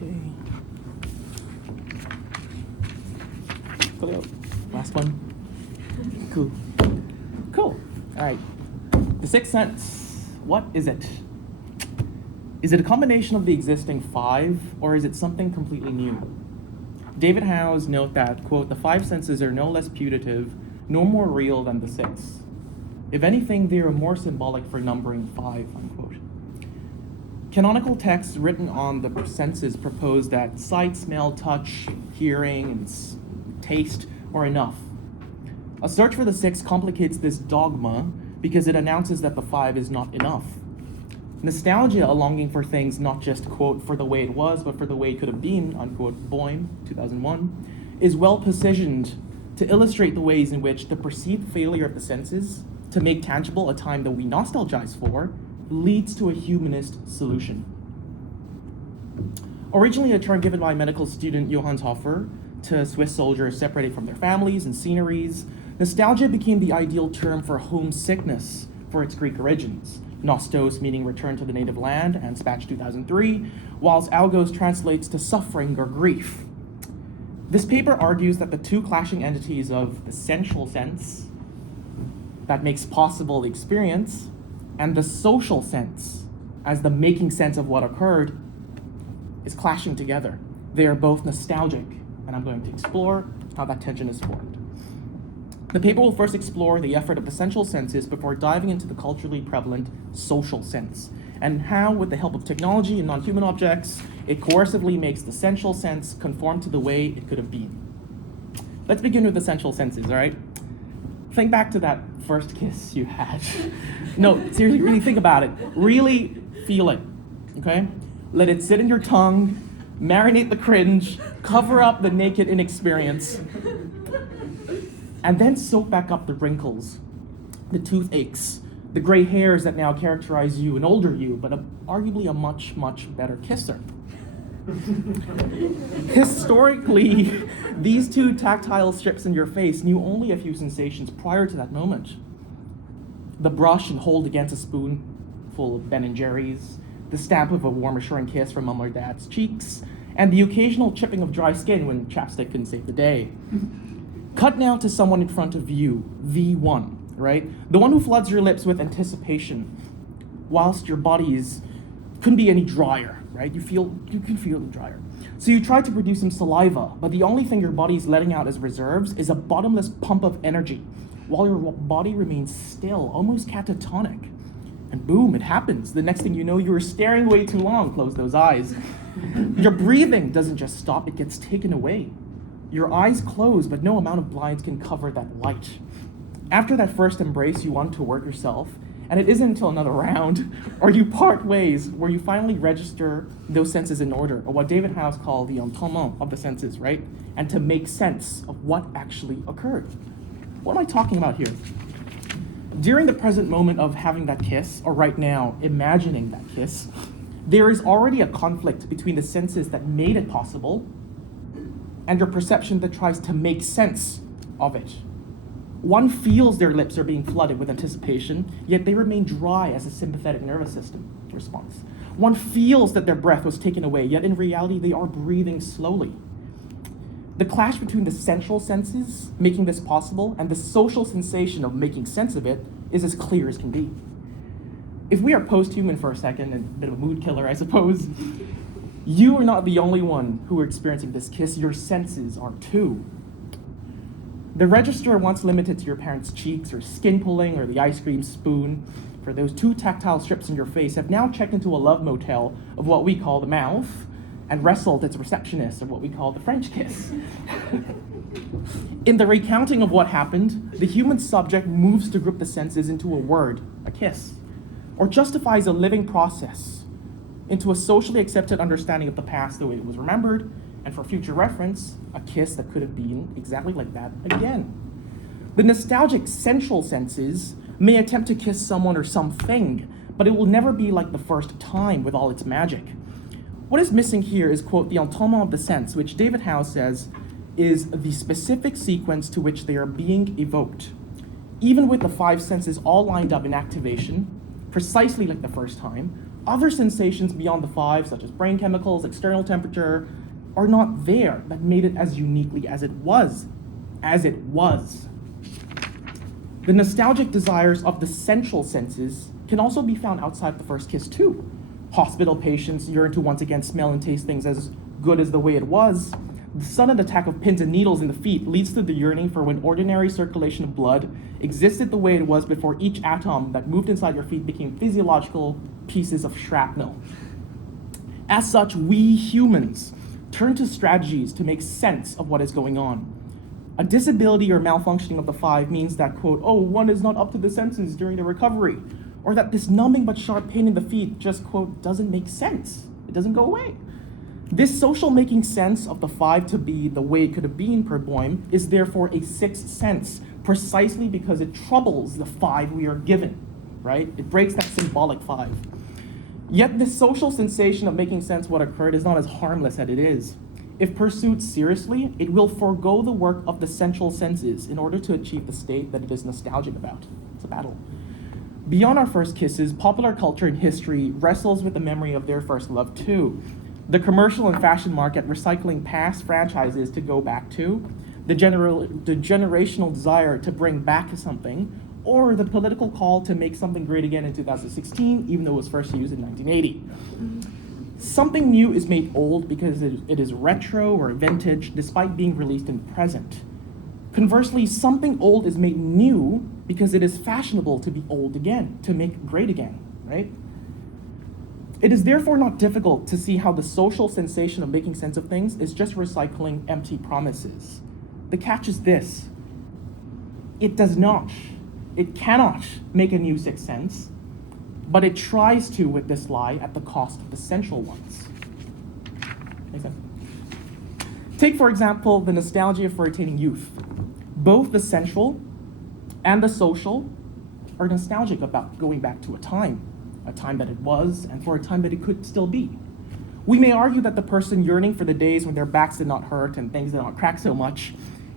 Okay. Cool. Last one. Cool. Cool. All right. The sixth sense. What is it? Is it a combination of the existing five, or is it something completely new? David Howe's note that, quote, the five senses are no less putative, no more real than the six. If anything, they are more symbolic for numbering five, unquote. Canonical texts written on the senses propose that sight, smell, touch, hearing, and taste are enough. A search for the six complicates this dogma because it announces that the five is not enough. Nostalgia, a longing for things not just, quote, for the way it was, but for the way it could have been, unquote, Boyne, 2001, is well positioned to illustrate the ways in which the perceived failure of the senses to make tangible a time that we nostalgize for leads to a humanist solution. Originally a term given by medical student Johannes Hofer to Swiss soldiers separated from their families and sceneries, nostalgia became the ideal term for homesickness for its Greek origins. Nostos meaning return to the native land, and Spatch 2003, whilst algos translates to suffering or grief. This paper argues that the two clashing entities of the sensual sense that makes possible the experience and the social sense as the making sense of what occurred is clashing together. They are both nostalgic, and I'm going to explore how that tension is formed. The paper will first explore the effort of the sensual senses before diving into the culturally prevalent social sense, and how, with the help of technology and non-human objects, it coercively makes the sensual sense conform to the way it could have been. Let's begin with the sensual senses, all right? Think back to that first kiss you had. No, seriously, really think about it. Really feel it, okay? Let it sit in your tongue, marinate the cringe, cover up the naked inexperience, and then soak back up the wrinkles, the toothaches, the gray hairs that now characterize you, an older you, but arguably a much, much better kisser. Historically, these two tactile strips in your face knew only a few sensations prior to that moment. The brush and hold against a spoonful of Ben & Jerry's, the stamp of a warm, assuring kiss from mom or dad's cheeks, and the occasional chipping of dry skin when chapstick couldn't save the day. Cut now to someone in front of you, the one, right? The one who floods your lips with anticipation, whilst your bodies couldn't be any drier, right? You can feel it drier. So you try to produce some saliva, but the only thing your body's letting out as reserves is a bottomless pump of energy, while your body remains still, almost catatonic. And boom, it happens. The next thing you know, you were staring way too long. Close those eyes. Your breathing doesn't just stop, it gets taken away. Your eyes close, but no amount of blinds can cover that light. After that first embrace, you want to work yourself, and it isn't until another round, or you part ways, where you finally register those senses in order, or what David Howe called the entendement of the senses, right? And to make sense of what actually occurred. What am I talking about here? During the present moment of having that kiss, or right now, imagining that kiss, there is already a conflict between the senses that made it possible and your perception that tries to make sense of it. One feels their lips are being flooded with anticipation, yet they remain dry as a sympathetic nervous system response. One feels that their breath was taken away, yet in reality they are breathing slowly. The clash between the sensual senses, making this possible, and the social sensation of making sense of it is as clear as can be. If we are post-human for a second, and a bit of a mood killer, I suppose, you are not the only one who are experiencing this kiss, your senses are too. The register once limited to your parents' cheeks or skin pulling or the ice cream spoon for those two tactile strips in your face have now checked into a love motel of what we call the mouth and wrestled its receptionist of what we call the French kiss. In the recounting of what happened, the human subject moves to group the senses into a word, a kiss, or justifies a living process into a socially accepted understanding of the past the way it was remembered, and for future reference, a kiss that could have been exactly like that again. The nostalgic sensual senses may attempt to kiss someone or something, but it will never be like the first time with all its magic. What is missing here is, quote, the entendement of the sense, which David Howe says is the specific sequence to which they are being evoked. Even with the five senses all lined up in activation, precisely like the first time, other sensations beyond the five, such as brain chemicals, external temperature, are not there that made it as uniquely as it was. The nostalgic desires of the central senses can also be found outside the first kiss too. Hospital patients yearn to once again smell and taste things as good as the way it was. The sudden attack of pins and needles in the feet leads to the yearning for when ordinary circulation of blood existed the way it was before each atom that moved inside your feet became physiological pieces of shrapnel. As such, we humans turn to strategies to make sense of what is going on. A disability or malfunctioning of the five means that, quote, oh, one is not up to the senses during the recovery, or that this numbing but sharp pain in the feet just, quote, doesn't make sense. It doesn't go away. This social making sense of the five to be the way it could have been per Boehm is therefore a sixth sense, precisely because it troubles the five we are given, right? It breaks that symbolic five. Yet this social sensation of making sense of what occurred is not as harmless as it is. If pursued seriously, it will forego the work of the central senses in order to achieve the state that it is nostalgic about. It's a battle. Beyond our first kisses, popular culture and history wrestles with the memory of their first love too. The commercial and fashion market recycling past franchises to go back to, the generational desire to bring back something, or the political call to make something great again in 2016, even though it was first used in 1980. Something new is made old because it is retro or vintage, despite being released in the present. Conversely, something old is made new because it is fashionable to be old again, to make great again, right? It is therefore not difficult to see how the social sensation of making sense of things is just recycling empty promises. The catch is this: it cannot make a new sixth sense, but it tries to with this lie at the cost of the central ones. Make sense? Take, for example, the nostalgia for attaining youth. Both the central and the social are nostalgic about going back to a time that it was, and for a time that it could still be. We may argue that the person yearning for the days when their backs did not hurt and things did not crack so much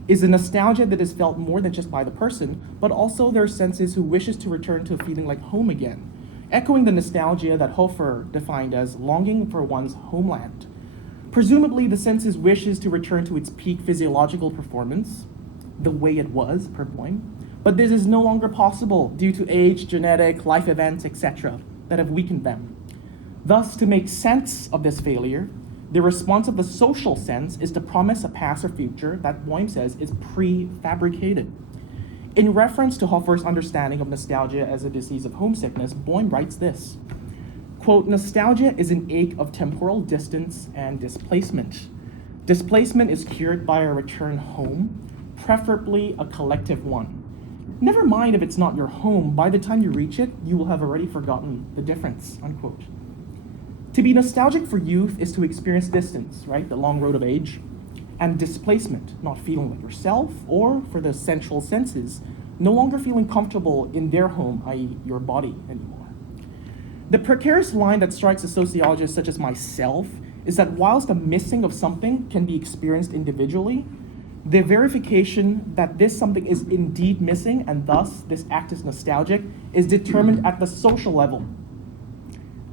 is a nostalgia that is felt more than just by the person, but also their senses who wishes to return to a feeling like home again, echoing the nostalgia that Hofer defined as longing for one's homeland. Presumably, the senses wishes to return to its peak physiological performance, the way it was per Boehm, but this is no longer possible due to age, genetic, life events, etc., that have weakened them. Thus, to make sense of this failure, the response of the social sense is to promise a past or future that Boehm says is prefabricated. In reference to Hofer's understanding of nostalgia as a disease of homesickness, Boehm writes this, quote, nostalgia is an ache of temporal distance and displacement. Displacement is cured by a return home, preferably a collective one. Never mind if it's not your home, by the time you reach it, you will have already forgotten the difference, unquote. To be nostalgic for youth is to experience distance, right? The long road of age, and displacement, not feeling like yourself, or for the central senses, no longer feeling comfortable in their home, i.e. your body anymore. The precarious line that strikes a sociologist such as myself is that whilst the missing of something can be experienced individually, the verification that this something is indeed missing, and thus this act is nostalgic, is determined at the social level,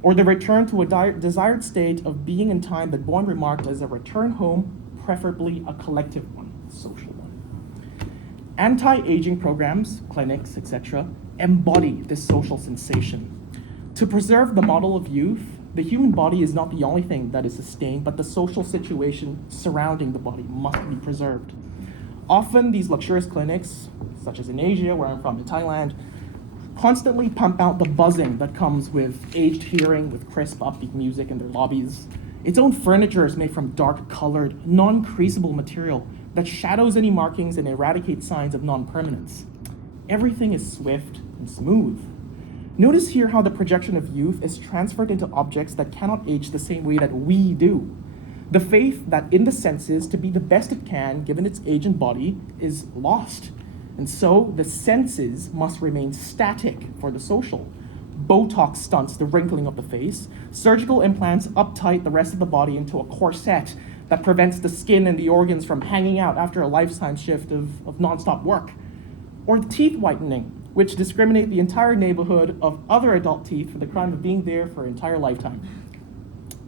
or the return to a desired state of being in time that Boehm remarked as a return home, preferably a collective one, a social one. Anti-aging programs, clinics, etc., embody this social sensation. To preserve the model of youth, the human body is not the only thing that is sustained, but the social situation surrounding the body must be preserved. Often these luxurious clinics, such as in Asia, where I'm from, in Thailand, constantly pump out the buzzing that comes with aged hearing, with crisp upbeat music in their lobbies. Its own furniture is made from dark-colored, non-creasable material that shadows any markings and eradicates signs of non-permanence. Everything is swift and smooth. Notice here how the projection of youth is transferred into objects that cannot age the same way that we do. The faith that in the senses, to be the best it can, given its age and body, is lost. And so the senses must remain static for the social. Botox stunts the wrinkling of the face. Surgical implants uptight the rest of the body into a corset that prevents the skin and the organs from hanging out after a lifetime shift of nonstop work. Or teeth whitening which discriminate the entire neighborhood of other adult teeth for the crime of being there for an entire lifetime.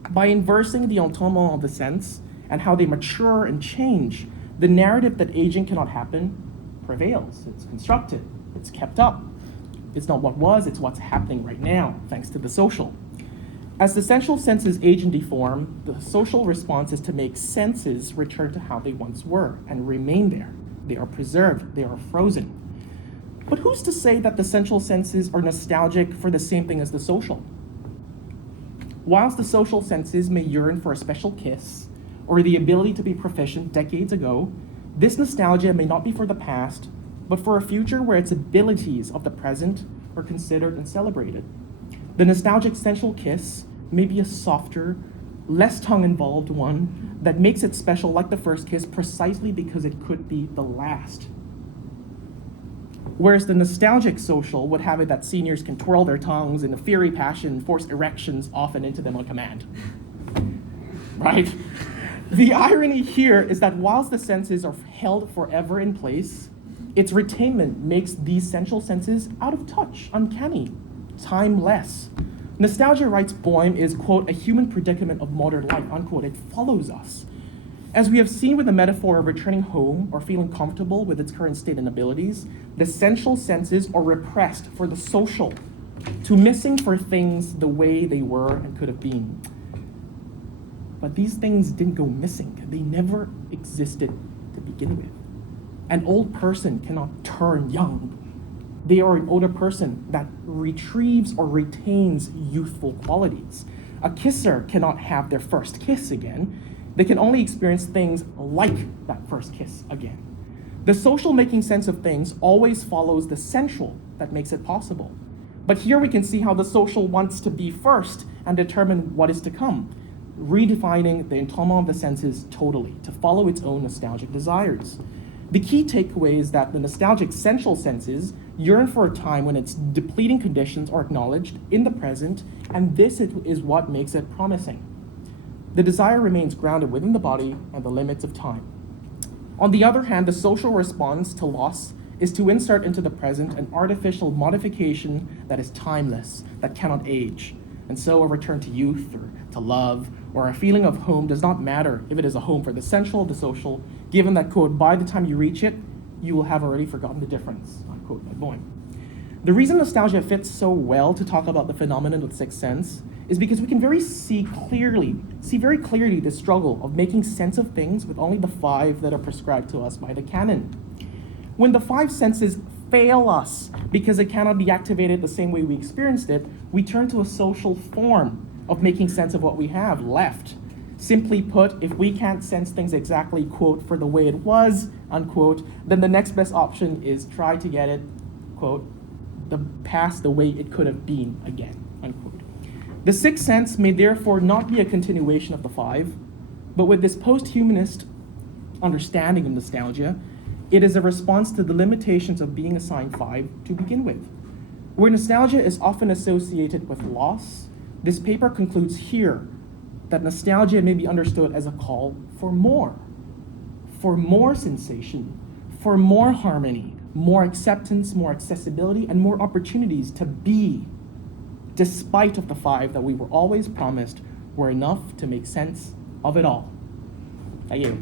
By inversing the entendement of the sense and how they mature and change, the narrative that aging cannot happen prevails. It's constructed, it's kept up. It's not what was, it's what's happening right now, thanks to the social. As the sensual senses age and deform, the social response is to make senses return to how they once were and remain there. They are preserved, they are frozen. But who's to say that the sensual senses are nostalgic for the same thing as the social? Whilst the social senses may yearn for a special kiss or the ability to be proficient decades ago, this nostalgia may not be for the past, but for a future where its abilities of the present are considered and celebrated. The nostalgic sensual kiss may be a softer, less tongue-involved one that makes it special like the first kiss precisely because it could be the last. Whereas the nostalgic social would have it that seniors can twirl their tongues in a fiery passion and force erections often into them on command. Right? The irony here is that whilst the senses are held forever in place, its retainment makes these sensual senses out of touch, uncanny, timeless. Nostalgia, writes Boehm, is, quote, a human predicament of modern life, unquote. It follows us. As we have seen with the metaphor of returning home or feeling comfortable with its current state and abilities, the sensual senses are repressed for the social, to missing for things the way they were and could have been. But these things didn't go missing. They never existed to begin with. An old person cannot turn young. They are an older person that retrieves or retains youthful qualities. A kisser cannot have their first kiss again. They can only experience things like that first kiss again. The social making sense of things always follows the sensual that makes it possible. But here we can see how the social wants to be first and determine what is to come, redefining the entendement of the senses totally to follow its own nostalgic desires. The key takeaway is that the nostalgic sensual senses yearn for a time when its depleting conditions are acknowledged in the present, and this is what makes it promising. The desire remains grounded within the body and the limits of time. On the other hand, the social response to loss is to insert into the present an artificial modification that is timeless, that cannot age. And so a return to youth or to love or a feeling of home does not matter if it is a home for the sensual, the social, given that, quote, by the time you reach it, you will have already forgotten the difference, unquote, by Boehm. The reason nostalgia fits so well to talk about the phenomenon of the sixth sense is because we can see very clearly the struggle of making sense of things with only the five that are prescribed to us by the canon. When the five senses fail us because it cannot be activated the same way we experienced it, we turn to a social form of making sense of what we have left. Simply put, if we can't sense things exactly, quote, for the way it was, unquote, then the next best option is try to get it, quote, past the way it could have been again, unquote. The sixth sense may therefore not be a continuation of the five, but with this post-humanist understanding of nostalgia, it is a response to the limitations of being assigned five to begin with. Where nostalgia is often associated with loss, this paper concludes here that nostalgia may be understood as a call for more sensation, for more harmony, more acceptance, more accessibility, and more opportunities to be, despite of the five that we were always promised were enough to make sense of it all. Thank you.